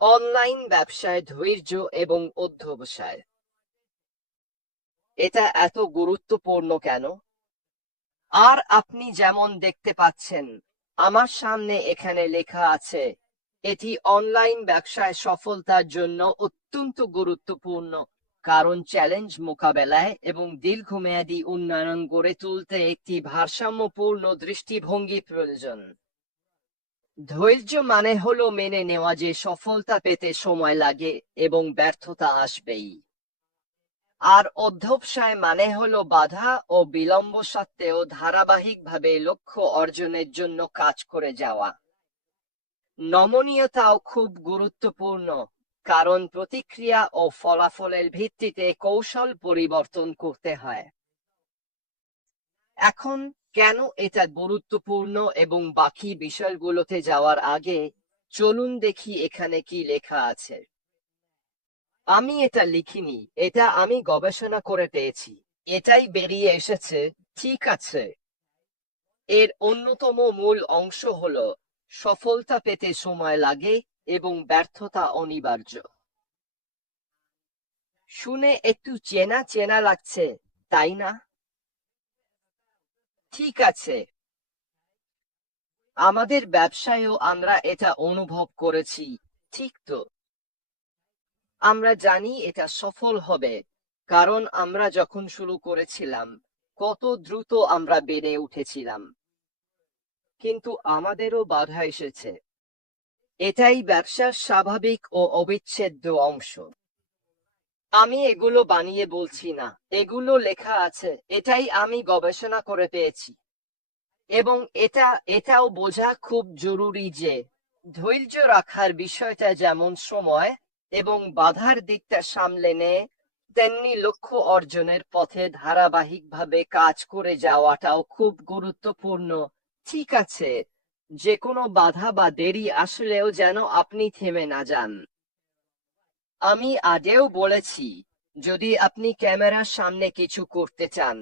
Online ব্যবসায় ধৈর্য এবং অধ্যবসায় এটা এত গুরুত্বপূর্ণ কেন? আর আপনি যেমন দেখতে পাচ্ছেন, আমার সামনে এখানে লেখা আছে, এটি অনলাইন ব্যবসায় সফলতার জন্য অত্যন্ত গুরুত্বপূর্ণ, কারণ চ্যালেঞ্জ মোকাবেলায় এবং দীর্ঘমেয়াদী উন্নয়ন গড়ে তুলতে একটি ভারসাম্যপূর্ণ দৃষ্টিভঙ্গি প্রয়োজন। ধৈর্য মানে হলো মেনে নেওয়া যে সফলতা পেতে সময় লাগে এবং ব্যর্থতা আসবেই। আর অধ্যবসায় মানে হলো বাধা ও বিলম্ব সত্ত্বেও ধারাবাহিকভাবে লক্ষ্য অর্জনের জন্য কাজ করে যাওয়া। নমনীয়তাও খুব গুরুত্বপূর্ণ, কারণ প্রতিক্রিয়া ও ফলাফলের ভিত্তিতে কৌশল পরিবর্তন করতে হয়। এখন কেন এটা গুরুত্বপূর্ণ এবং বাকি বিষয়গুলোতে যাওয়ার আগে চলুন দেখি এখানে কি লেখা আছে। আমি এটা লিখিনি, এটা আমি গবেষণা করে পেয়েছি, এটাই বেরিয়ে এসেছে, ঠিক আছে। এর অন্যতম মূল অংশ হলো সফলতা পেতে সময় লাগে এবং ব্যর্থতা অনিবার্য। শুনে একটু চেনা চেনা লাগছে, তাই না? ঠিক আছে, আমাদের ব্যবসায়ও আমরা এটা অনুভব করেছি, ঠিক তো? আমরা জানি এটা সফল হবে, কারণ আমরা যখন শুরু করেছিলাম, কত দ্রুত আমরা বেড়ে উঠেছিলাম। কিন্তু আমাদেরও বাধা এসেছে। এটাই ব্যবসার স্বাভাবিক ও অবিচ্ছেদ্য অংশ। আমি এগুলো বানিয়ে বলছি না, এগুলো লেখা আছে, এটাই আমি গবেষণা করে পেয়েছি। এবং এটাও বোঝা খুব জরুরি যে ধৈর্য রাখার বিষয়টা যেমন সময় এবং বাধার দিকটা সামলে নেয়, তেমনি লক্ষ্য অর্জনের পথে ধারাবাহিকভাবে কাজ করে যাওয়াটাও খুব গুরুত্বপূর্ণ। ঠিক আছে, যে কোনো বাধা বা দেরি আসলেও যেন আপনি থেমে না যান। আমি আগেও বলেছি, যদি আপনি ক্যামেরার সামনে কিছু করতে চান,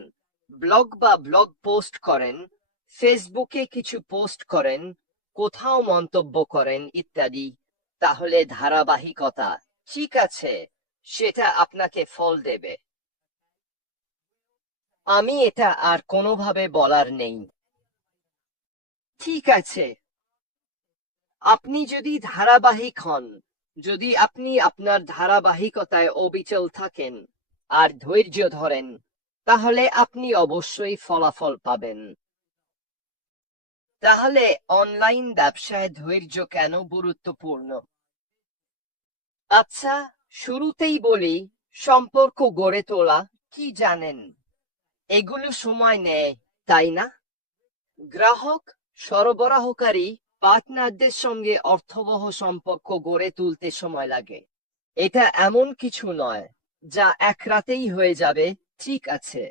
ব্লগ পোস্ট করেন, ফেসবুকে কিছু পোস্ট করেন, কোথাও মন্তব্য করেন ইত্যাদি, তাহলে ধারাবাহিকতা, ঠিক আছে, সেটা আপনাকে ফল দেবে। আমি এটা আর কোনোভাবে বলার নেই। ঠিক আছে, আপনি যদি ধারাবাহিক হন, যদি আপনি আপনার ধারাবাহিকতায় অবিচল থাকেন আর ধৈর্য ধরেন, তাহলে আপনি অবশ্যই ফলাফল পাবেন। তাহলে অনলাইন ব্যবসায় ধৈর্য কেন গুরুত্বপূর্ণ? আচ্ছা, শুরুতেই বলি, সম্পর্ক গড়ে তোলা, কি জানেন, এগুলো সময় নেয়, তাই না? গ্রাহক, সরবরাহকারী, পার্টনারদের সঙ্গে অর্থবহ সম্পর্ক গড়ে তুলতে সময় লাগে। এটা এমন কিছু নয় যা এক রাতেই হয়ে যাবে, ঠিক আছে।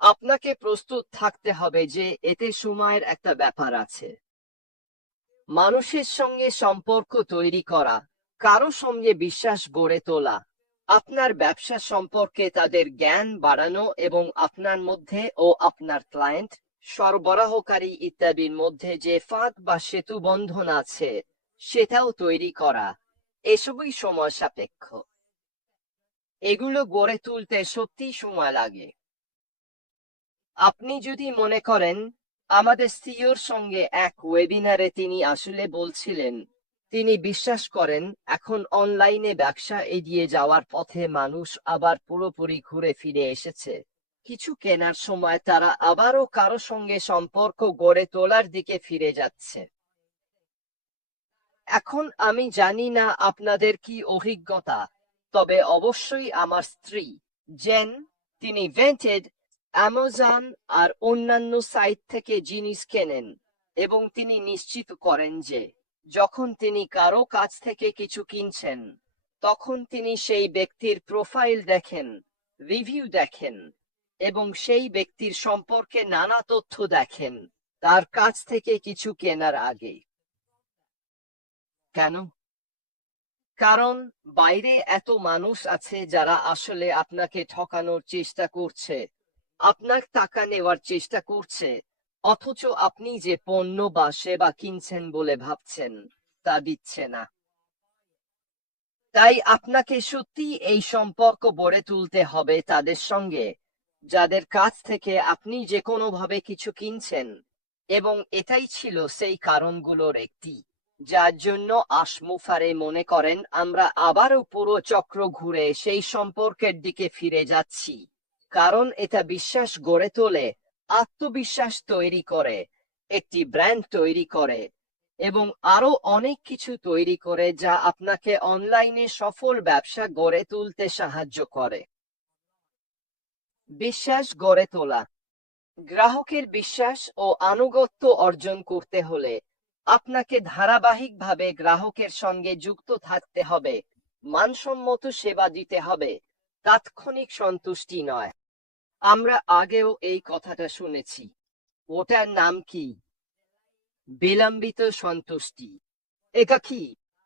আপনাকে প্রস্তুত থাকতে হবে যে এতে সময়ের একটা ব্যাপার আছে। মানুষের সঙ্গে সম্পর্ক তৈরি করা, কারো সঙ্গে বিশ্বাস গড়ে তোলা, আপনার ব্যবসা সম্পর্কে তাদের জ্ঞান বাড়ানো এবং আপনার মধ্যে ও আপনার ক্লায়েন্ট, সরবরাহকারী ইত্যাদির মধ্যে যে ফাঁক বা সেতু বন্ধন আছে, সেটাও তৈরি করা, এসবই সময় সাপেক্ষ। এগুলো গড়ে তুলতে সত্যিই সময় লাগে। আপনি যদি মনে করেন, আমাদের সিইওর সঙ্গে এক ওয়েবিনারে তিনি আসলে বলছিলেন, তিনি বিশ্বাস করেন এখন অনলাইনে ব্যবসা এগিয়ে যাওয়ার পথে মানুষ আবার পুরোপুরি ঘুরে ফিরে এসেছে। কিছু কেনার সময় তারা আবারও কারো সঙ্গে সম্পর্ক গড়ে তোলার দিকে ফিরে যাচ্ছে। এখন আমি জানি না আপনাদের কি অভিজ্ঞতা, তবে অবশ্যই আমার স্ত্রী জেন, তিনি ভেন্টেড, অ্যামাজন আর অন্যান্য সাইট থেকে জিনিস কেনেন, এবং তিনি নিশ্চিত করেন যে যখন তিনি কারো কাছ থেকে কিছু কিনছেন, তখন তিনি সেই ব্যক্তির প্রোফাইল দেখেন, রিভিউ দেখেন, এবং সেই ব্যক্তির সম্পর্কে নানা তথ্য দেখেন তার কাছ থেকে কিছু কেনার আগে। কেন? কারণ বাইরে এত মানুষ আছে যারা আসলে আপনাকে ঠকানোর চেষ্টা করছে, আপনার টাকা নেওয়ার চেষ্টা করছে, অথচ আপনি যে পণ্য বা সেবা কিনছেন বলে ভাবছেন, তা দিচ্ছে না। তাই আপনাকে সত্যি এই সম্পর্ক গড়ে তুলতে হবে তাদের সঙ্গে, যাদের কাছ থেকে আপনি যে কোনোভাবে কিছু কিনছেন। এবং এটাই ছিল সেই কারণগুলোর একটি, যার জন্য আশমুফারে মনে করেন আমরা আবারও পুরো চক্র ঘুরে সেই সম্পর্কের দিকে ফিরে যাচ্ছি, কারণ এটা বিশ্বাস গড়ে তোলে, আত্মবিশ্বাস তৈরি করে, একটি ব্র্যান্ড তৈরি করে, এবং আরো অনেক কিছু তৈরি করে যা আপনাকে অনলাইনে সফল ব্যবসা গড়ে তুলতে সাহায্য করে। বিশ্বাস গড়ে তোলা। গ্রাহকের বিশ্বাস ও আনুগত্য অর্জন করতে হলে আপনাকে ধারাবাহিকভাবে গ্রাহকের সঙ্গে যুক্ত থাকতে হবে, মানসম্মত সেবা দিতে হবে, তাৎক্ষণিক সন্তুষ্টি নয়। আমরা আগেও এই কথাটা শুনেছি। ওটার নাম কি? বিলম্বিত সন্তুষ্টি। এটা কি?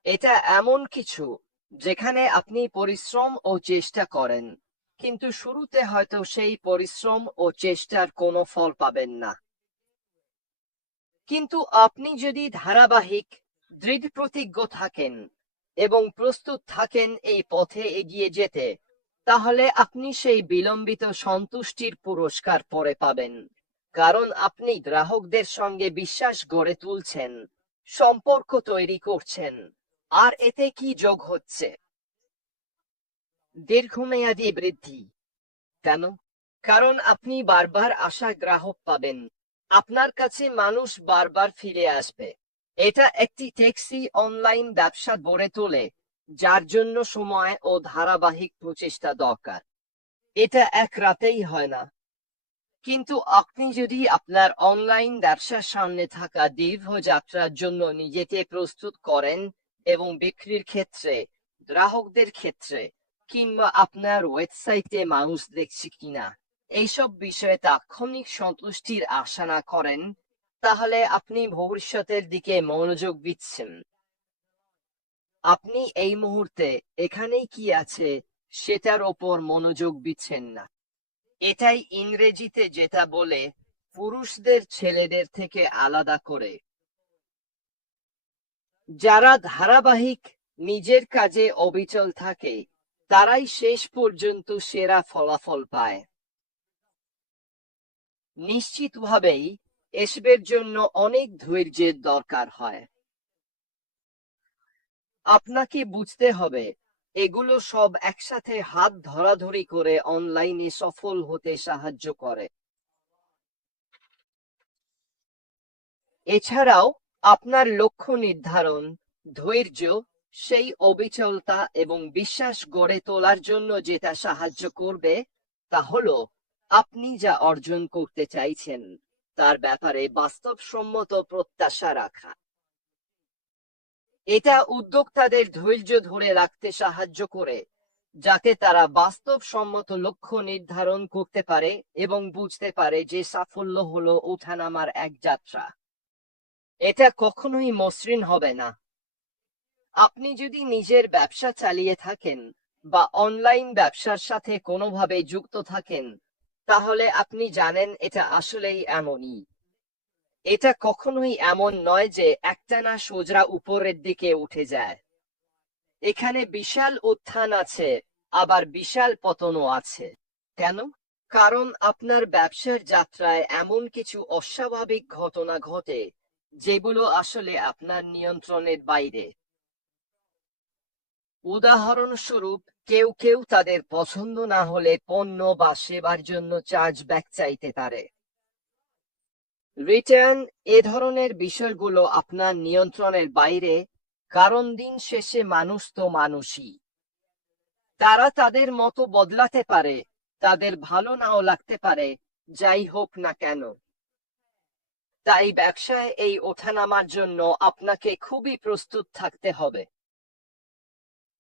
এটা এমন কিছু যেখানে আপনি পরিশ্রম ও চেষ্টা করেন, কিন্তু শুরুতে হয়তো সেই পরিশ্রম ও চেষ্টার কোনো ফল পাবেন না। কিন্তু আপনি যদি ধারাবাহিক, দৃঢ় প্রতিজ্ঞ থাকেন এবং প্রস্তুত থাকেন এই পথে এগিয়ে যেতে, তাহলে আপনি সেই বিলম্বিত সন্তুষ্টির পুরস্কার পরে পাবেন, কারণ আপনি গ্রাহকদের সঙ্গে বিশ্বাস গড়ে তুলছেন, সম্পর্ক তৈরি করছেন, আর এতে কি যোগ হচ্ছে? দীর্ঘমেয়াদী বৃদ্ধি। কেন? কারণ আপনি বারবার আসা গ্রাহক পাবেন, আপনার কাছে মানুষ বারবার ফিরে আসবে। এটা একটি ট্যাক্সি অনলাইন ব্যবসা গড়ে তোলে, যার জন্য সময় ও ধারাবাহিক প্রচেষ্টা দরকার। এটা এক রাতেই হয় না। কিন্তু আপনি যদি আপনার অনলাইন ব্যবসার সামনে থাকা দীর্ঘ যাত্রার জন্য নিজেকে প্রস্তুত করেন, এবং বিক্রির ক্ষেত্রে, গ্রাহকদের ক্ষেত্রে, কিংবা আপনার ওয়েবসাইটে মানুষ দেখছে কিনা এইসব বিষয়ে তাৎক্ষণিক সন্তুষ্টির আশা না করেন, তাহলে আপনি ভবিষ্যতের দিকে মনোযোগ দিচ্ছেন। আপনি এই মুহূর্তে এখানেই কি আছে সেটার ওপর মনোযোগ দিচ্ছেন না। এটাই ইংরেজিতে যেটা বলে পুরুষদের ছেলেদের থেকে আলাদা করে। যারা ধারাবাহিক, নিজের কাজে অবিচল থাকে, তারাই শেষ পর্যন্ত সেরা ফলাফল পায়। নিশ্চিতভাবেই এসবের জন্য অনেক ধৈর্যের দরকার হয়। আপনাকে বুঝতে হবে, এগুলো সব একসাথে হাত ধরাধরি করে অনলাইনে সফল হতে সাহায্য করে। এছাড়াও আপনার লক্ষ্য নির্ধারণ, ধৈর্য, সেই অবিচলতা এবং বিশ্বাস গড়ে তোলার জন্য যেটা সাহায্য করবে, তা হলো আপনি যা অর্জন করতে চাইছেন তার ব্যাপারে বাস্তবসম্মত প্রত্যাশা রাখা। এটা উদ্যোক্তাদের ধৈর্য ধরে রাখতে সাহায্য করে, যাতে তারা বাস্তবসম্মত লক্ষ্য নির্ধারণ করতে পারে এবং বুঝতে পারে যে সাফল্য হলো ওঠানামার এক যাত্রা। এটা কখনোই মসৃণ হবে না। আপনি যদি নিজের ব্যবসা চালিয়ে থাকেন বা অনলাইন ব্যবসার সাথে কোনোভাবে যুক্ত থাকেন, তাহলে আপনি জানেন এটা আসলেই এমনই। এটা কখনোই এমন নয় যে একটানা সোজা উপরের দিকে উঠে যায়। এখানে বিশাল উত্থান আছে, আবার বিশাল পতনও আছে। কেন? কারণ আপনার ব্যবসার যাত্রায় এমন কিছু অস্বাভাবিক ঘটনা ঘটে যেগুলো আসলে আপনার নিয়ন্ত্রণের বাইরে। উদাহরণস্বরূপ, কেউ কেউ তাদের পছন্দ না হলে পণ্য বা সেবার জন্য চার্জ ব্যাক চাইতে পারে। রিটার্ন, এ ধরনের বিষয়গুলো আপনার নিয়ন্ত্রণের বাইরে, কারণ দিন শেষে মানুষ তো মানুষই। তারা তাদের মতো বদলাতে পারে, তাদের ভালো নাও লাগতে পারে, যাই হোক না কেন। তাই ব্যবসায় এই ওঠানামার জন্য আপনাকে খুবই প্রস্তুত থাকতে হবে।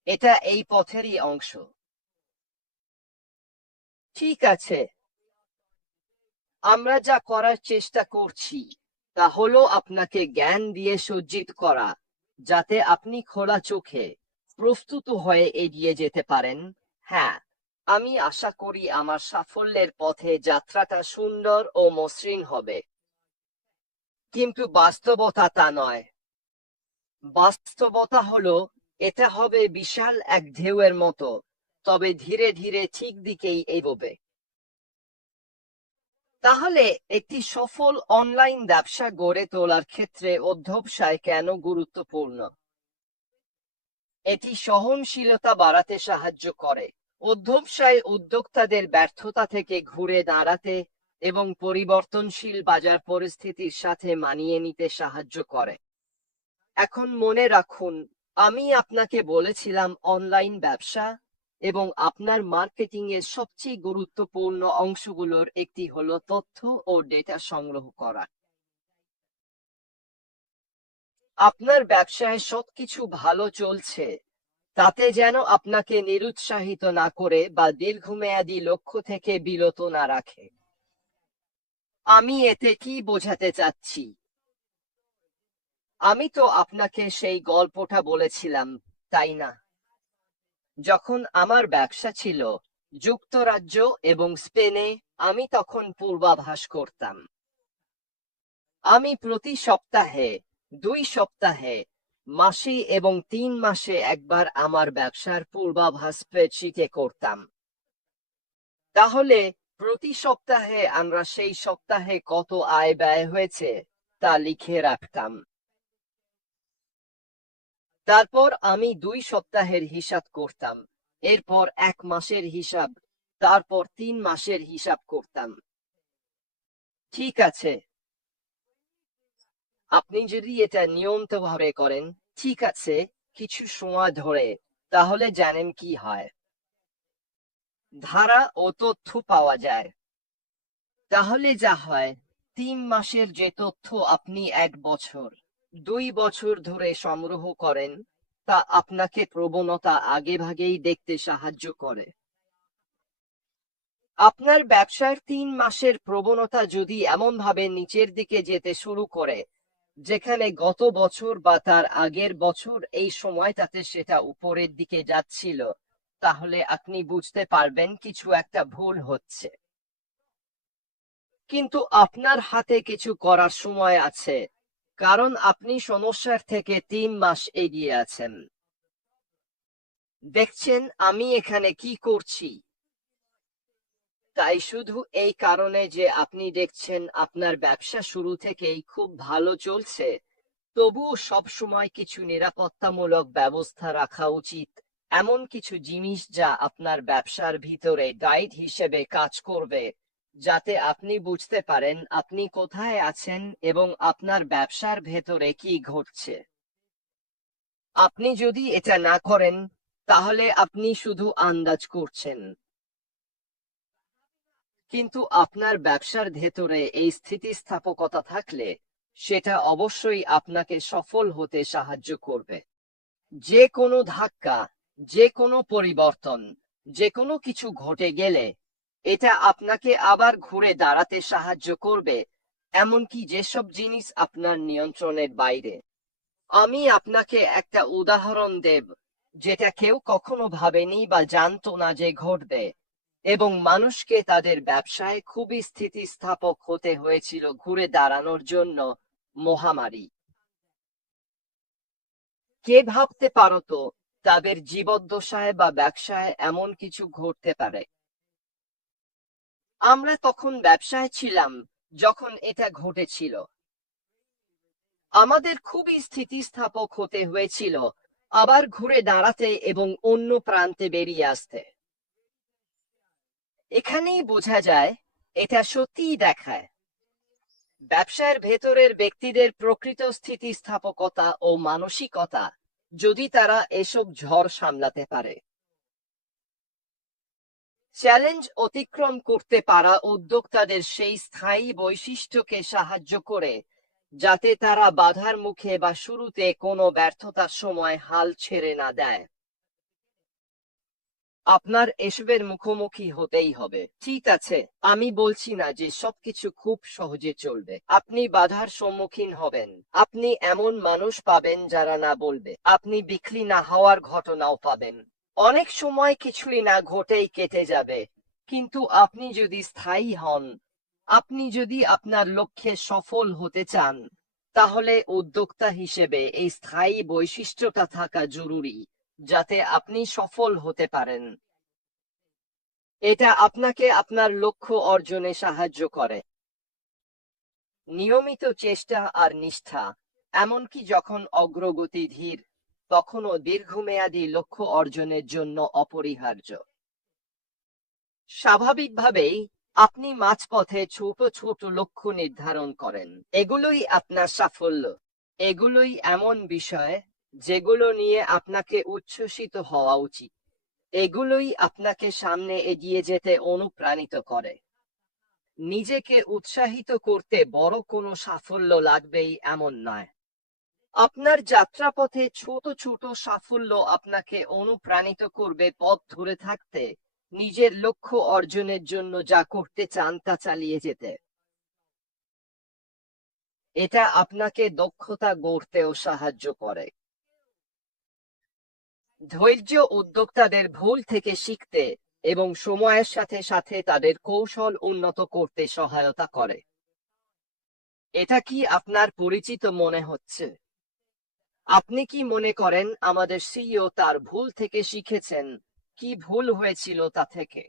এটা এই পথেরই অংশ। ঠিক আছে, আমরা যা করার চেষ্টা করছি তা হলো আপনাকে জ্ঞান দিয়ে সজ্জিত করা, যাতে আপনি খোলা চোখে, প্রস্তুত হয়ে এগিয়ে যেতে পারেন। হ্যাঁ, আমি আশা করি আমার সাফল্যের পথে যাত্রাটা সুন্দর ও মসৃণ হবে। কিন্তু বাস্তবতা তা নয়। বাস্তবতা হলো এটা হবে বিশাল এক ঢেউয়ের মতো, তবে ধীরে ধীরে ঠিক দিকেই এগোবে। তাহলে একটি সফল অনলাইন ব্যবসা গড়ে তোলার ক্ষেত্রে অধ্যবসায় কেন গুরুত্বপূর্ণ? এটি সহনশীলতা বাড়াতে সাহায্য করে। অধ্যবসায় উদ্যোক্তাদের ব্যর্থতা থেকে ঘুরে দাঁড়াতে এবং পরিবর্তনশীল বাজার পরিস্থিতির সাথে মানিয়ে নিতে সাহায্য করে। এখন মনে রাখুন, আমি আপনাকে বলেছিলাম অনলাইন ব্যবসা এবং আপনার মার্কেটিং এর সবচেয়ে গুরুত্বপূর্ণ অংশগুলোর একটি হলো তথ্য ও ডেটা সংগ্রহ করা। আপনার ব্যবসায় সবকিছু ভালো চলছে, তাতে যেন আপনাকে নিরুৎসাহিত না করে বা দীর্ঘমেয়াদী লক্ষ্য থেকে বিরত না রাখে। আমি এতে কি বোঝাতে চাচ্ছি? আমি তো আপনাকে সেই গল্পটা বলেছিলাম, তাই না? যখন আমার ব্যবসা ছিল যুক্তরাজ্য এবং স্পেনে, আমি তখন পূর্বাভাস করতাম। আমি প্রতি সপ্তাহে, 2 সপ্তাহে, মাসে এবং 3 মাসে একবার আমার ব্যবসার পূর্বাভাস স্প্রেডশিটে করতাম। তাহলে প্রতি সপ্তাহে আমরা সেই সপ্তাহে কত আয় ব্যয় হয়েছে তা লিখে রাখতাম। তারপর আমি 2 সপ্তাহের হিসাব করতাম, এরপর 1 মাসের হিসাব, তারপর 3 মাসের হিসাব করতাম। ঠিক আছে, আপনি যদি এটা নিয়মিতভাবে করেন, ঠিক আছে, কিছু সময় ধরে, তাহলে জানেন কি হয়? ধারা ও তথ্য পাওয়া যায়। তাহলে যা হয়, 3 মাসের যে তথ্য আপনি 1 বছর, 2 বছর ধরে সংগ্রহ করেন, তা আপনাকে প্রবণতা আগেভাগেই দেখতে সাহায্য করে। আপনার ব্যবসার 3 মাসের প্রবণতা যদি এমনভাবে নিচের দিকে যেতে শুরু করে, যেখানে গত বছর বা তার আগের বছর এই সময়টাতে সেটা উপরের দিকে যাচ্ছিল, তাহলে আপনি বুঝতে পারবেন কিছু একটা ভুল হচ্ছে। কিন্তু আপনার হাতে কিছু করার সময় আছে, কারণ আপনি সমস্যার থেকে 3 মাস এগিয়ে আছেন। দেখছেন আমি এখানে কি করছি? তাই শুধু এই কারণে যে আপনি দেখছেন আপনার ব্যবসা শুরু থেকেই খুব ভালো চলছে, তবুও সবসময় কিছু নিরাপত্তামূলক ব্যবস্থা রাখা উচিত, এমন কিছু জিনিস যা আপনার ব্যবসার ভিতরে গাইড হিসেবে কাজ করবে, যাতে আপনি বুঝতে পারেন আপনি কোথায় আছেন এবং আপনার ব্যবসার ভেতরে কি ঘটছে। আপনি যদি এটা না করেন, তাহলে আপনি শুধু আন্দাজ করছেন। কিন্তু আপনার ব্যবসার ভেতরে এই স্থিতিস্থাপকতা থাকলে, সেটা অবশ্যই আপনাকে সফল হতে সাহায্য করবে। যে কোনো ধাক্কা, যে কোনো পরিবর্তন, যে কোনো কিছু ঘটে গেলে, এটা আপনাকে আবার ঘুরে দাঁড়াতে সাহায্য করবে, এমনকি যেসব জিনিস আপনার নিয়ন্ত্রণের বাইরে। আমি আপনাকে একটা উদাহরণ দেব, যেটা কেউ কখনো ভাবেনি বা জানতো না যে ঘটবে, এবং মানুষকে তাদের ব্যবসায় খুবই স্থিতিস্থাপক হতে হয়েছিল ঘুরে দাঁড়ানোর জন্য: মহামারী। কে ভাবতে পারতো তাদের জীবদ্দশায় বা ব্যবসায় এমন কিছু ঘটতে পারে? আমরা তখন ব্যবসায় ছিলাম যখন এটা ঘটেছিল। আমাদের খুবই স্থিতিস্থাপক হতে হয়েছিল, আবার ঘুরে দাঁড়াতে এবং অন্য প্রান্তে বেরিয়ে আসতে। এখানেই বোঝা যায়, এটা সত্যিই দেখায় ব্যবসার ভেতরের ব্যক্তিদের প্রকৃত স্থিতিস্থাপকতা ও মানসিকতা, যদি তারা এসব ঝড় সামলাতে পারে। চ্যালেঞ্জ অতিক্রম করতে পারা উদ্যোক্তাদের সেই স্থায়ী বৈশিষ্ট্যকে সাহায্য করে, যাতে তারা বাধার মুখে বা শুরুতে কোনো ব্যর্থতার সময় হাল ছেড়ে না দেয়। আপনার এসবের মুখোমুখি হতেই হবে। ঠিক আছে, আমি বলছি না যে সবকিছু খুব সহজে চলবে। আপনি বাধার সম্মুখীন হবেন, আপনি এমন মানুষ পাবেন যারা না বলবে, আপনি বিক্রি না হওয়ার ঘটনাও পাবেন। অনেক সময় কিছুই না ঘটেই কেটে যাবে, কিন্তু আপনি যদি স্থায়ী হন, আপনি যদি আপনার লক্ষ্যে সফল হতে চান, তাহলে উদ্যোক্তা হিসেবে এই স্থায়ী বৈশিষ্ট্যটা থাকা জরুরি, যাতে আপনি সফল হতে পারেন। এটা আপনাকে আপনার লক্ষ্য অর্জনে সাহায্য করে। নিয়মিত চেষ্টা আর নিষ্ঠা, এমনকি যখন অগ্রগতি ধীর, তখনও দীর্ঘমেয়াদী লক্ষ্য অর্জনের জন্য অপরিহার্য। স্বাভাবিকভাবেই আপনি মাঝপথে ছোট ছোট লক্ষ্য নির্ধারণ করেন। এগুলোই আপনার সাফল্য। এগুলোই এমন বিষয় যেগুলো নিয়ে আপনাকে উচ্ছ্বসিত হওয়া উচিত। এগুলোই আপনাকে সামনে এগিয়ে যেতে অনুপ্রাণিত করে। নিজেকে উৎসাহিত করতে বড় কোনো সাফল্য লাগবেই এমন নয়। আপনার যাত্রাপথে ছোট ছোট সাফল্য আপনাকে অনুপ্রাণিত করবে পথ ধরে থাকতে, নিজের লক্ষ্য অর্জনের জন্য যা করতে চান তা চালিয়ে যেতে। এটা আপনাকে দক্ষতা গড়তেও সাহায্য করে। ধৈর্য উদ্যোক্তাদের ভুল থেকে শিখতে এবং সময়ের সাথে সাথে তাদের কৌশল উন্নত করতে সহায়তা করে। এটা কি আপনার পরিচিত মনে হচ্ছে? আপনি কি মনে করেন আমাদের সিইও তার ভুল থেকে শিখেছেন? কি ভুল হয়েছিল তা থেকে?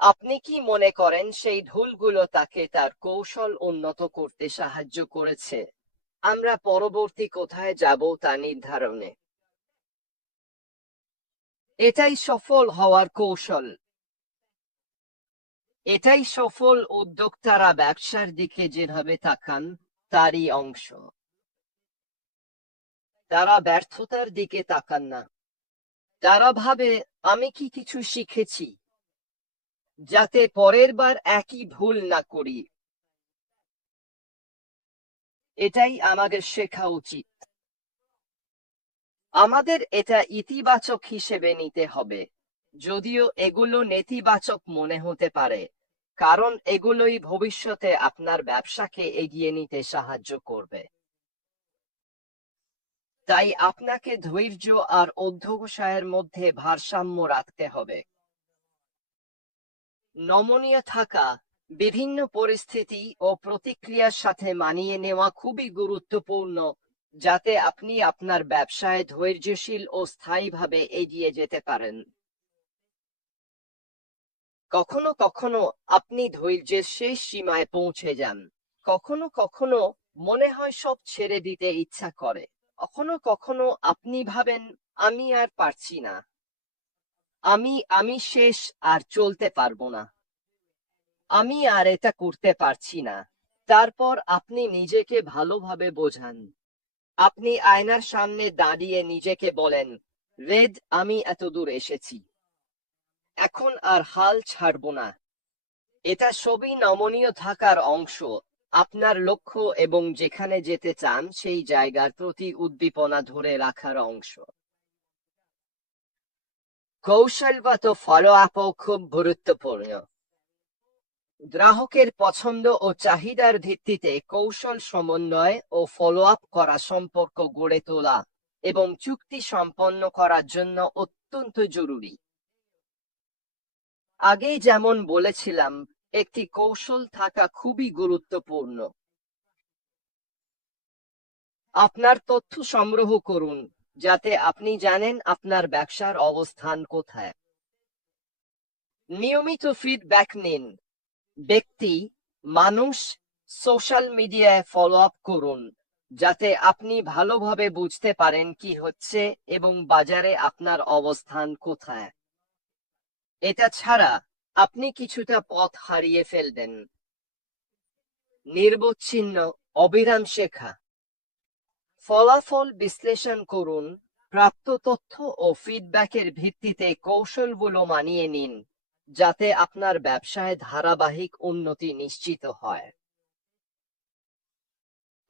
আপনি কি মনে করেন সেই ভুলগুলো তাকে তার কৌশল উন্নত করতে সাহায্য করেছে? আমরা পরবর্তী কোথায় যাব তা নির্ধারণে। এটাই সফল হওয়ার কৌশল। এটাই সফল উদ্যোক্তারা ব্যবসার দিকে যেভাবে তাকান তারই অংশ। তারা ব্যর্থতার দিকে তাকান না। তারা ভাবে, আমি কি কিছু শিখেছি যাতে পরের বার একই ভুল না করি। এটাই আমাদের শেখা উচিত। আমাদের এটা ইতিবাচক হিসেবে নিতে হবে, যদিও এগুলো নেতিবাচক মনে হতে পারে, কারণ এগুলোই ভবিষ্যতে আপনার ব্যবসাকে এগিয়ে নিতে সাহায্য করবে। তাই আপনাকে ধৈর্য আর অধ্যবসায়ের মধ্যে ভারসাম্য রাখতে হবে। নমনীয় থাকা, বিভিন্ন পরিস্থিতি ও প্রতিক্রিয়ার সাথে মানিয়ে নেওয়া খুবই গুরুত্বপূর্ণ, যাতে আপনি আপনার ব্যবসায় ধৈর্যশীল ও স্থায়ীভাবে এগিয়ে যেতে পারেন। কখনো কখনো আপনি ধৈর্যের শেষ সীমায় পৌঁছে যান। কখনো কখনো মনে হয় সব ছেড়ে দিতে ইচ্ছা করে। কখনো কখনো আপনি ভাবেন, আমি আর পারছি না, আমি শেষ, আর চলতে পারবো না, আমি আর এটা করতে পারছি না। তারপর আপনি নিজেকে ভালোভাবে বোঝান। আপনি আয়নার সামনে দাঁড়িয়ে নিজেকে বলেন, রেড, আমি এত দূর এসেছি, এখন আর হাল ছাড়বো না। এটা সবই নমনীয় থাকার অংশ, আপনার লক্ষ্য এবং যেখানে যেতে চান সেই জায়গার প্রতি উদ্দীপনা ধরে রাখার অংশ। কৌশলগত ফলো আপও খুব গুরুত্বপূর্ণ। গ্রাহকের পছন্দ ও চাহিদার ভিত্তিতে কৌশল সমন্বয় ও ফলো আপ করা সম্পর্ক গড়ে তোলা এবং চুক্তি সম্পন্ন করার জন্য অত্যন্ত জরুরি। আগেই যেমন বলেছিলাম, একটি কৌশল থাকা খুবই গুরুত্বপূর্ণ। আপনার তথ্য সংগ্রহ করুন, যাতে আপনি জানেন আপনার ব্যবসার অবস্থান কোথায়। নিয়মিত ফিডব্যাক নিন। ব্যক্তি, মানুষ, সোশ্যাল মিডিয়ায় ফলো আপ করুন, যাতে আপনি ভালোভাবে বুঝতে পারেন কি হচ্ছে এবং বাজারে আপনার অবস্থান কোথায়। এটা ছাড়া আপনি কিছুটা পথ হারিয়ে ফেলবেন। নিরবচ্ছিন্ন, অবিরাম শেখা। ফলাফল বিশ্লেষণ করুন, প্রাপ্ত তথ্য ও ফিডব্যাকের ভিত্তিতে কৌশলগুলো মানিয়ে নিন, যাতে আপনার ব্যবসায় ধারাবাহিক উন্নতি নিশ্চিত হয়।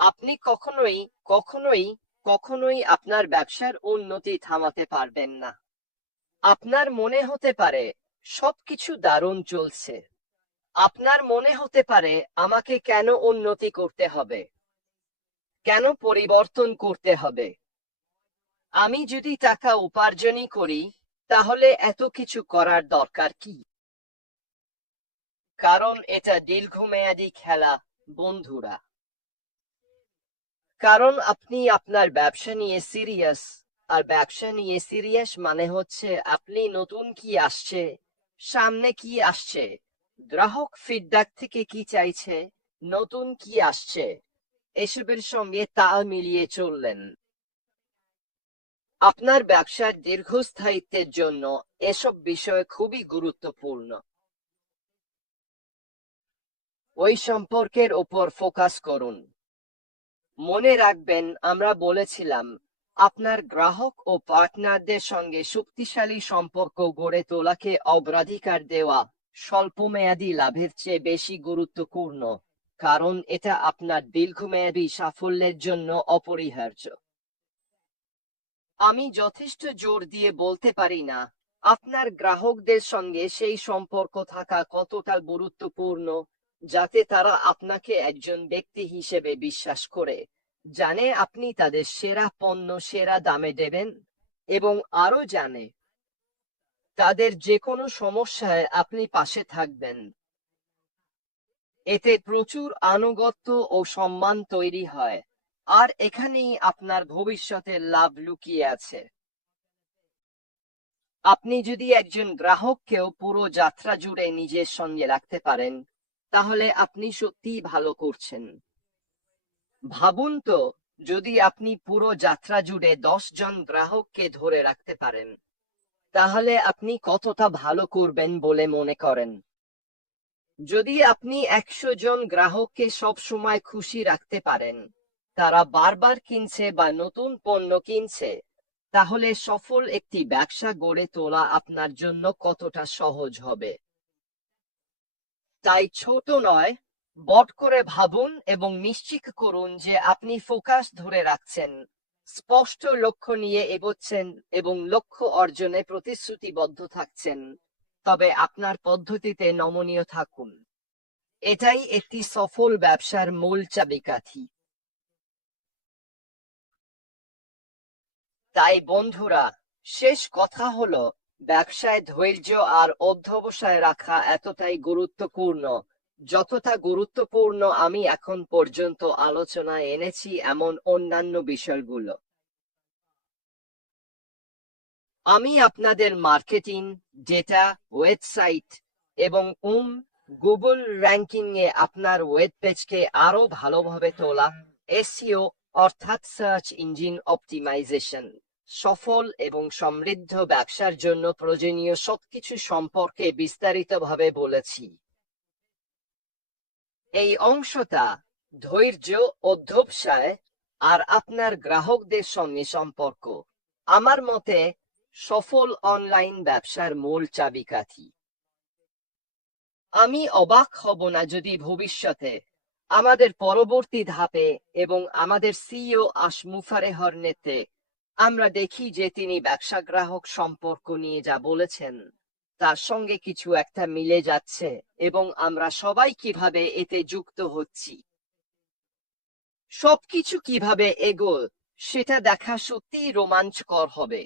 আপনি কখনোই কখনোই কখনোই আপনার ব্যবসার উন্নতি থামাতে পারবেন না। আপনার মনে হতে পারে সবকিছু দারুণ চলছে। আপনার মনে হতে পারে, আমাকে কেন উন্নতি করতে হবে, কেন পরিবর্তন করতে হবে, আমি যদি টাকা উপার্জনই করি তাহলে এত কিছু করার দরকার কি? কারণ এটা দীর্ঘমেয়াদী খেলা, বন্ধুরা। কারণ আপনি আপনার ব্যবসা নিয়ে সিরিয়াস, আর ব্যবসা নিয়ে সিরিয়াস মানে হচ্ছে আপনি নতুন কি আসছে, সামনে কি আসছে, গ্রাহক ফিডব্যাক থেকে কি চাইছে, নতুন কি আসছে, এসবের সঙ্গে তাল মিলিয়ে চললেন। আপনার ব্যবসার দীর্ঘস্থায়িত্বের জন্য এসব বিষয় খুবই গুরুত্বপূর্ণ। ওই সম্পর্কের উপর ফোকাস করুন। মনে রাখবেন, আমরা বলেছিলাম আপনার গ্রাহক ও পার্টনারদের সঙ্গে শক্তিশালী সম্পর্ক গড়ে তোলাকে অগ্রাধিকার দেওয়া স্বল্পমেয়াদী লাভের চেয়ে বেশি গুরুত্বপূর্ণ, কারণ এটা আপনার দীর্ঘমেয়াদী সাফল্যের জন্য অপরিহার্য। আমি যথেষ্ট জোর দিয়ে বলতে পারি না আপনার গ্রাহকদের সঙ্গে সেই সম্পর্ক থাকা কতটা গুরুত্বপূর্ণ, যাতে তারা আপনাকে একজন ব্যক্তি হিসেবে বিশ্বাস করে, জানে আপনি তাদের সেরা পণ্য সেরা দামে দেবেন, এবং আরো জানে তাদের যে কোনো সমস্যায় আপনি পাশে থাকবেন। এতে প্রচুর আনুগত্য ও সম্মান তৈরি হয়, আর এখানেই আপনার ভবিষ্যতের লাভ লুকিয়ে আছে। আপনি যদি একজন গ্রাহককেও পুরো যাত্রা জুড়ে নিজের সঙ্গে রাখতে পারেন, তাহলে আপনি সত্যিই ভালো করছেন। ভাবুন তো, যদি আপনি পুরো যাত্রা জুড়ে 10 জন গ্রাহককে ধরে রাখতে পারেন, তাহলে আপনি কতটা ভালো করবেন বলে মনে করেন? যদি আপনি 100 জন গ্রাহককে সব সময় খুশি রাখতে পারেন, তারা বারবার কিনছে বা নতুন পণ্য কিনছে, তাহলে সফল একটি ব্যবসা গড়ে তোলা আপনার জন্য কতটা সহজ হবে। তাই ছোট নয়, বড় করে ভাবুন এবং নিশ্চিত করুন যে আপনি ফোকাস ধরে রাখছেন, স্পষ্ট লক্ষ্য নিয়ে এগোচ্ছেন এবং লক্ষ্য অর্জনে প্রতিশ্রুতিবদ্ধ থাকছেন। তবে আপনার পদ্ধতিতে নমনীয় থাকুন। এটাই একটি সফল ব্যবসার মূল চাবিকাঠি। তাই বন্ধুরা, শেষ কথা হলো, ব্যবসায় ধৈর্য আর অধ্যবসায় রাখা এতটাই গুরুত্বপূর্ণ, যতটা গুরুত্বপূর্ণ আমি এখন পর্যন্ত আলোচনায় এনেছি এমন অন্যান্য বিষয়গুলো। আমি আপনাদের মার্কেটিং, ডেটা, ওয়েবসাইট এবং গুগল র্যাঙ্কিং এ আপনার ওয়েব পেজকে আরো ভালোভাবে তোলা, এসইও অর্থাৎ সার্চ ইঞ্জিন অপটিমাইজেশন, সফল এবং সমৃদ্ধ ব্যবসার জন্য প্রয়োজনীয় সবকিছু সম্পর্কে বিস্তারিতভাবে বলেছি। এই অংশটা ধৈর্য, অধ্যবসায় আর আপনার গ্রাহকদের সঙ্গে সম্পর্ক, আমার মতে সফল অনলাইন ব্যবসার মূল চাবিকাঠি। আমি অবাক হব না যদি ভবিষ্যতে আমাদের পরবর্তী ধাপে এবং আমাদের সিইও মুফারেহর নেতৃত্বে আমরা দেখি যে তিনি ব্যবসা গ্রাহক সম্পর্ক নিয়ে যা বলেছেন তার সঙ্গে কিছু একটা মিলে যাচ্ছে, এবং আমরা সবাই কিভাবে এতে যুক্ত হচ্ছি। সবকিছু কিভাবে এগোল সেটা দেখা সত্যিই রোমাঞ্চকর হবে।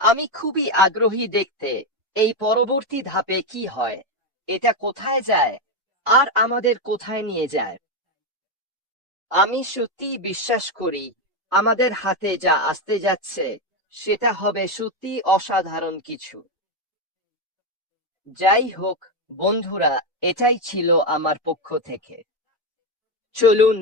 আমি খুবই আগ্রহী দেখতে এই পরবর্তী ধাপে কি হয়, এটা কোথায় যায়, আর আমাদের কোথায় নিয়ে যায়। আমি সত্যিই বিশ্বাস করি আমাদের হাতে যা আসতে যাচ্ছে সেটা হবে সত্যি অসাধারণ কিছু। যাই হোক বন্ধুরা, এটাই ছিল আমার পক্ষ থেকে। চলুন